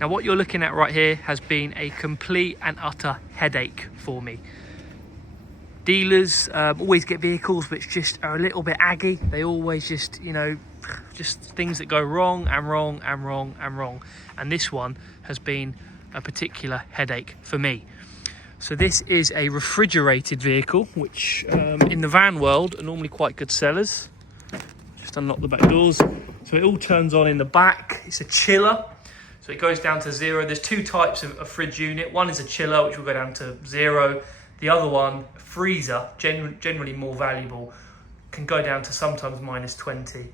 Now what you're looking at right here has been a complete and utter headache for me. Dealers always get vehicles which just are a little bit aggy. They always just, you know, just things that go wrong and wrong and wrong and wrong. And this one has been a particular headache for me. So this is a refrigerated vehicle, which in the van world are normally quite good sellers. Just unlock the back doors. So it all turns on in the back. It's a chiller. So it goes down to 0. There's two types of fridge unit. One is a chiller, which will go down to 0. The other one, a freezer, generally more valuable, can go down to sometimes minus 20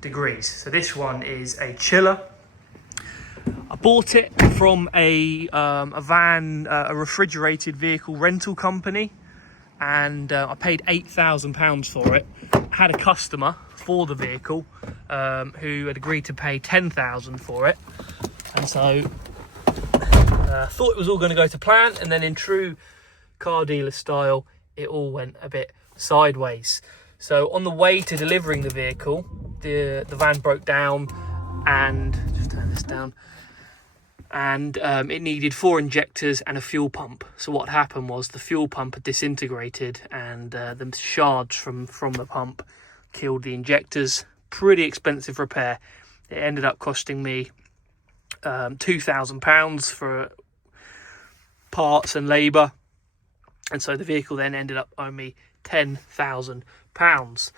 degrees. So this one is a chiller. I bought it from a refrigerated vehicle rental company, and I paid £8,000 for it. I had a customer for the vehicle who had agreed to pay £10,000 for it, and so thought it was all going to go to plan, and then in true car dealer style, it all went a bit sideways. So on the way to delivering the vehicle, the van broke down, and just turn this down, and it needed 4 injectors and a fuel pump. So what happened was the fuel pump had disintegrated, and the shards from the pump killed the injectors. Pretty expensive repair. It ended up costing me £2,000 for parts and labour, and so the vehicle then ended up owing me £10,000.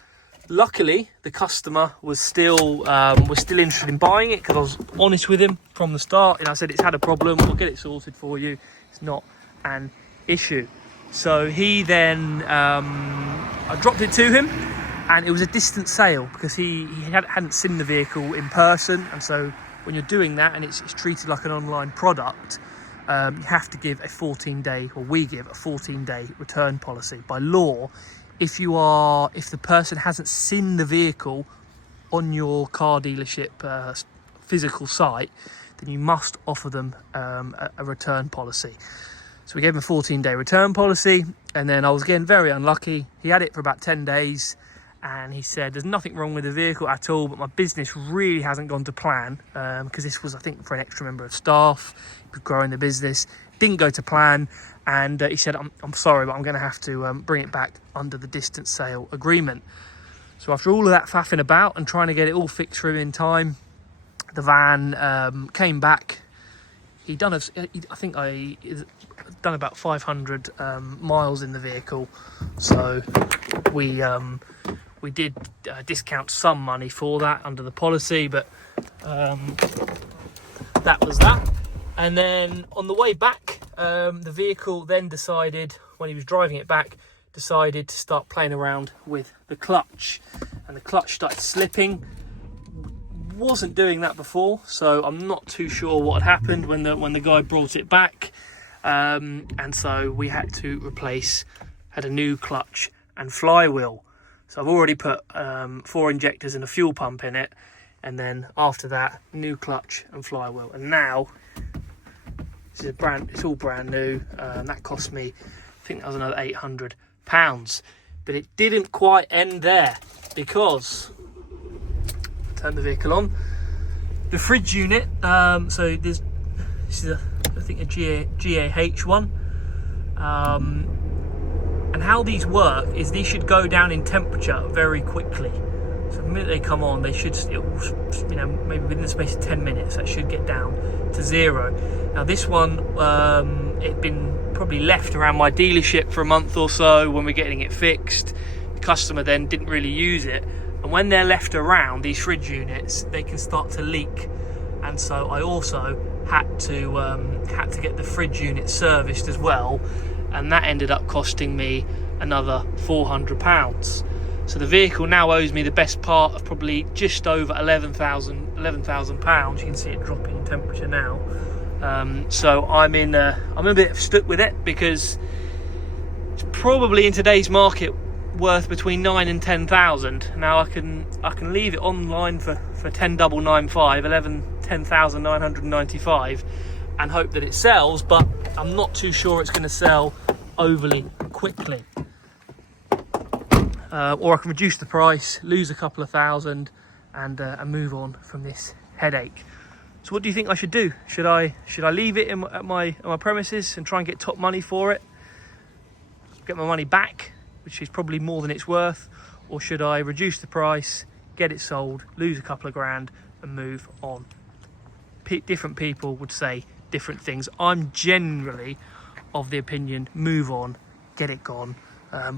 Luckily, the customer was still interested in buying it, because I was honest with him from the start, and I said, it's had a problem, we'll get it sorted for you, it's not an issue. So he then, I dropped it to him, and it was a distant sale, because he hadn't seen the vehicle in person, and so when you're doing that and it's treated like an online product, you have to give a 14-day, or we give a 14-day return policy. By law, if the person hasn't seen the vehicle on your car dealership physical site, then you must offer them a return policy. So we gave him a 14-day return policy, and then I was again very unlucky. He had it for about 10 days, and he said there's nothing wrong with the vehicle at all, but my business really hasn't gone to plan, because this was, I think, for an extra member of staff, growing the business. Didn't go to plan, and he said, I'm sorry, but I'm going to have to bring it back under the distance sale agreement. So after all of that faffing about and trying to get it all fixed for him in time, the van came back. He'd done about 500 miles in the vehicle, so we did discount some money for that under the policy, but that was that. And then on the way back, the vehicle then decided, when he was driving it back, decided to start playing around with the clutch, and the clutch started slipping. Wasn't doing that before, so I'm not too sure what had happened when the guy brought it back, and so we had to had a new clutch and flywheel. So I've already put 4 injectors and a fuel pump in it, and then after that, new clutch and flywheel. And now it's all brand new. That cost me, I think that was another £800. But it didn't quite end there, because turn the vehicle on. The fridge unit. So this is I think a GAH one. And how these work is these should go down in temperature very quickly. So the minute they come on, they should, maybe within the space of 10 minutes, that should get down to 0. Now this one, it'd been probably left around my dealership for a month or so when we're getting it fixed. The customer then didn't really use it, and when they're left around, these fridge units, they can start to leak. And so I also had to get the fridge unit serviced as well, and that ended up costing me another £400. So the vehicle now owes me the best part of probably just over £11,000. You can see it dropping in temperature now. So I'm a bit stuck with it, because it's probably in today's market worth between 9 and 10,000. Now I can leave it online for 10,995, 10,995, and hope that it sells, but I'm not too sure it's going to sell overly quickly. Or I can reduce the price, lose a couple of thousand, and move on from this headache. So what do you think I should do? Should I leave it at my premises and try and get top money for it, get my money back, which is probably more than it's worth, or should I reduce the price, get it sold, lose a couple of grand and move on? Different people would say different things. I'm generally of the opinion, move on, get it gone,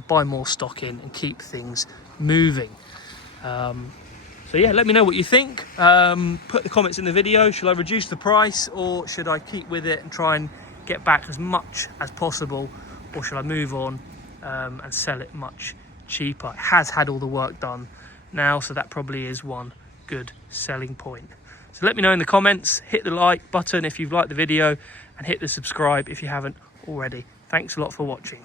buy more stock in and keep things moving. So yeah, let me know what you think. Put the comments in the video. Should I reduce the price, or should I keep with it and try and get back as much as possible, or should I move on and sell it much cheaper? It has had all the work done now, so that probably is one good selling point. So let me know in the comments. Hit the like button if you've liked the video, and hit the subscribe if you haven't already. Thanks a lot for watching.